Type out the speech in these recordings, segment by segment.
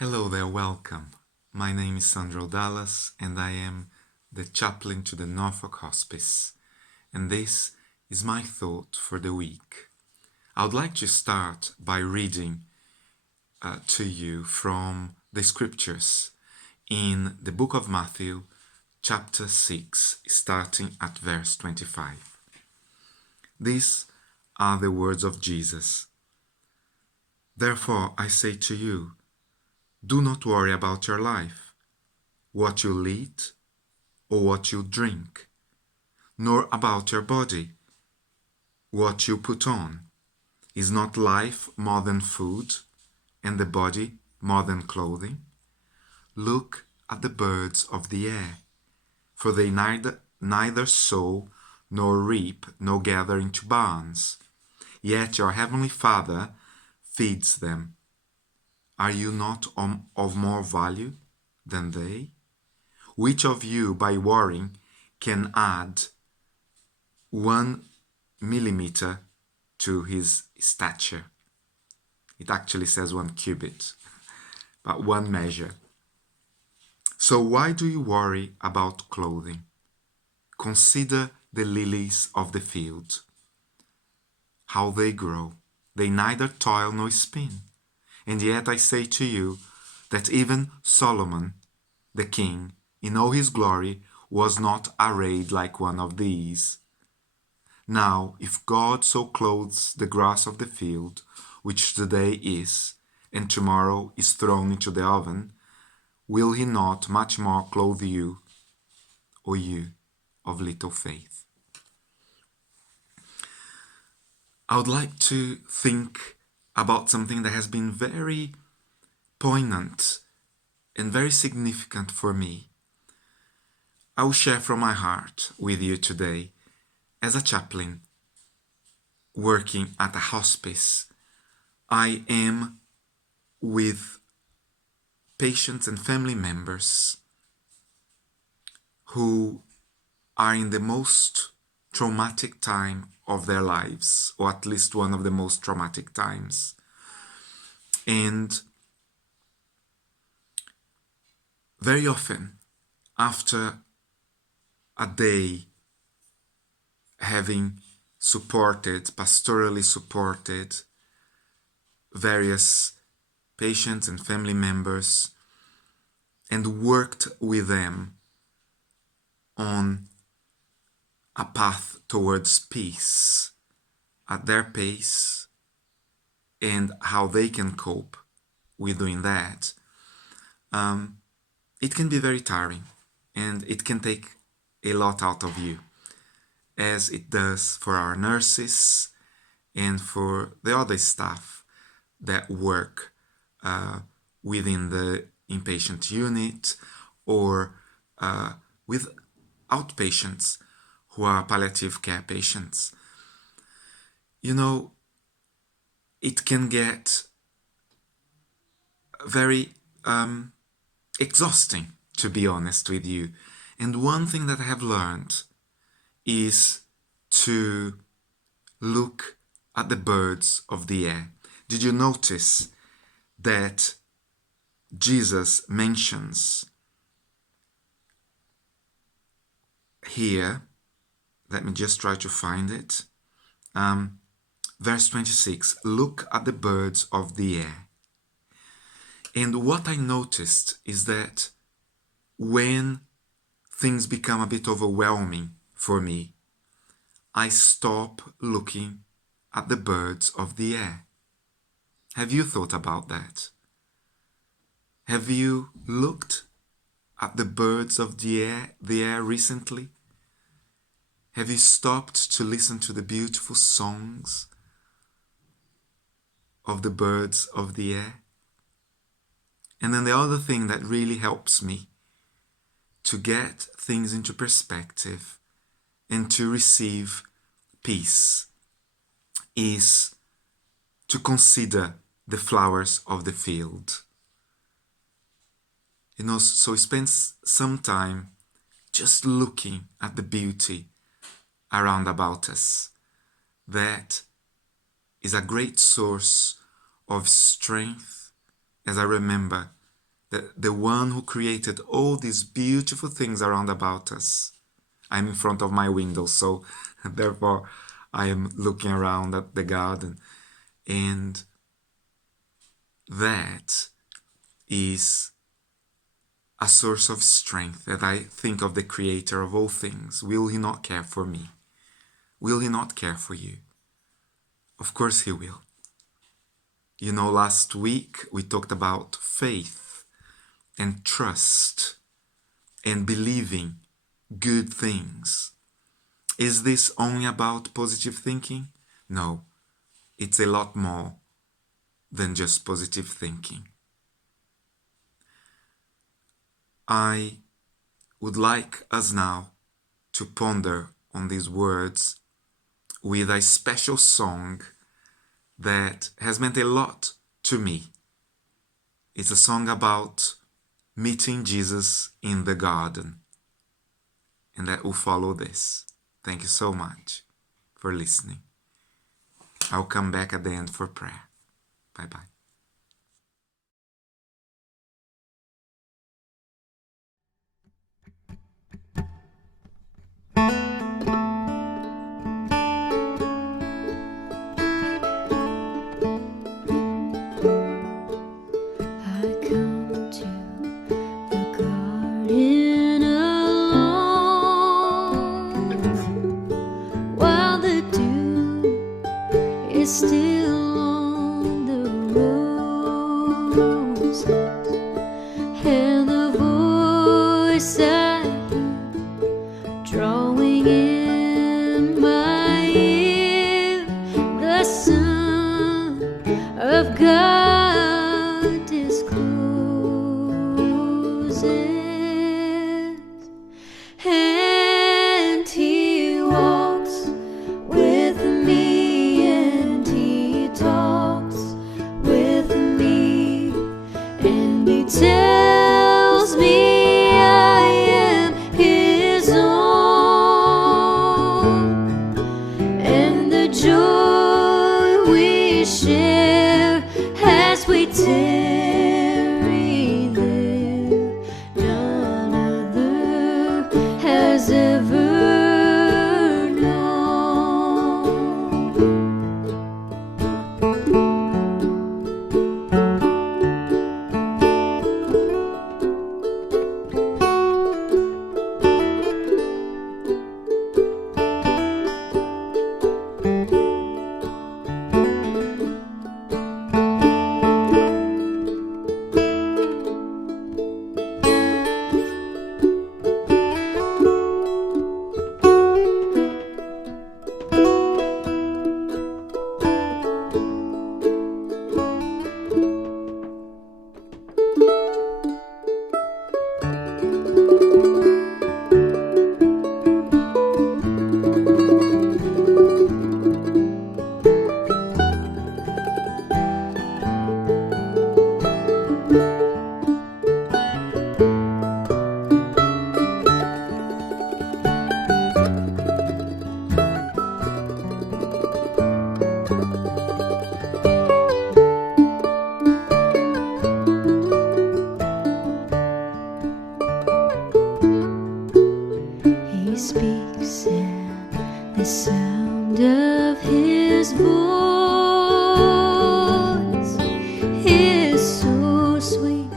Hello there, welcome. My name is Sandro and I am the chaplain to the Norfolk Hospice, and this is my thought for the week. I would like to start by reading to you from the scriptures in the book of Matthew, chapter 6, starting at verse 25. These are the words of Jesus. Therefore, I say to you, do not worry about your life, what you'll eat or what you'll drink, nor about your body, what you put on. Is not life more than food, and the body more than clothing? Look at the birds of the air, for they neither sow nor reap nor gather into barns, yet your heavenly Father feeds them. Are you not of more value than they? Which of you, by worrying, can add 1 millimeter to his stature? It actually says 1 cubit, but 1 measure. So why do you worry about clothing? Consider the lilies of the field, how they grow. They neither toil nor spin. And yet I say to you that even Solomon, the king, in all his glory, was not arrayed like one of these. Now, if God so clothes the grass of the field, which today is, and tomorrow is thrown into the oven, will he not much more clothe you, O you of little faith? I would like to think about something that has been very poignant and very significant for me. I will share from my heart with you today. As a chaplain working at a hospice, I am with patients and family members who are in the most traumatic time of their lives, or at least one of the most traumatic times. And very often, after a day having pastorally supported various patients and family members and worked with them on a path towards peace at their pace and how they can cope with doing that, it can be very tiring and it can take a lot out of you, as it does for our nurses and for the other staff that work within the inpatient unit or with outpatients who are palliative care patients. You know, it can get very exhausting, to be honest with you. And one thing that I have learned is to look at the birds of the air. Did you notice that Jesus mentions here, let me just try to find it, verse 26, look at the birds of the air. And what I noticed is that when things become a bit overwhelming for me, I stop looking at the birds of the air. Have you thought about that? Have you looked at the birds of the air recently? Have you stopped to listen to the beautiful songs of the birds of the air? And then the other thing that really helps me to get things into perspective and to receive peace is to consider the flowers of the field. You know, so spend some time just looking at the beauty around about us. That is a great source of strength, as I remember the one who created all these beautiful things around about us. I'm in front of my window, so therefore I am looking around at the garden. And that is a source of strength, that I think of the creator of all things. Will he not care for me? Will he not care for you? Of course he will. You know, last week we talked about faith and trust and believing good things. Is this only about positive thinking? No, it's a lot more than just positive thinking. I would like us now to ponder on these words with a special song that has meant a lot to me. It's a song about meeting Jesus in the garden, and that will follow this. Thank you so much for listening. I'll come back at the end for prayer. Bye-bye. Still on the roses, and the voice I hear drawing in my ear, the Son of God discloses, and He walks with me. Tells me I am His own, and the joy we share as we tarry there, none other has ever speaks, and the sound of His voice is so sweet.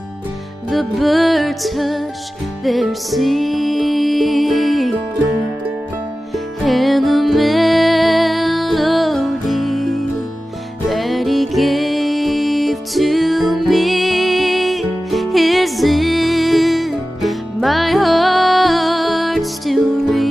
The birds hush their singing, and the melody that He gave to me is in my heart still ringing,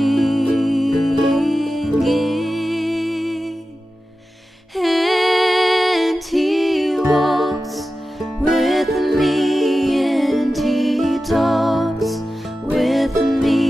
and He walks with me, and He talks with me.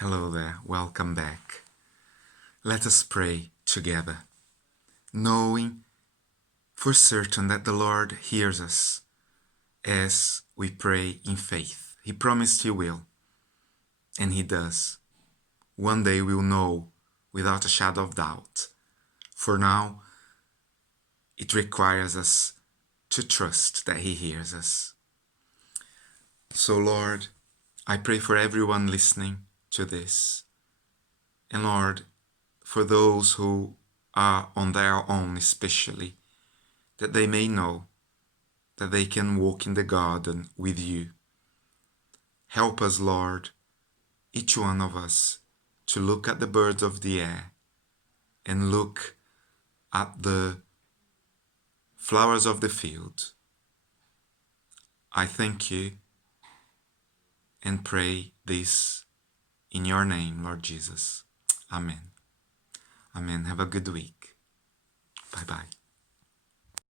Hello there, welcome back. Let us pray together, knowing for certain that the Lord hears us as we pray in faith. He promised He will, and He does. One day we'll know without a shadow of doubt. For now, it requires us to trust that He hears us. So Lord, I pray for everyone listening to this. And Lord, for those who are on their own especially, that they may know that they can walk in the garden with You. Help us, Lord, each one of us, to look at the birds of the air and look at the flowers of the field. I thank You and pray this in Your name, Lord Jesus. Amen. Amen. Have a good week. Bye-bye.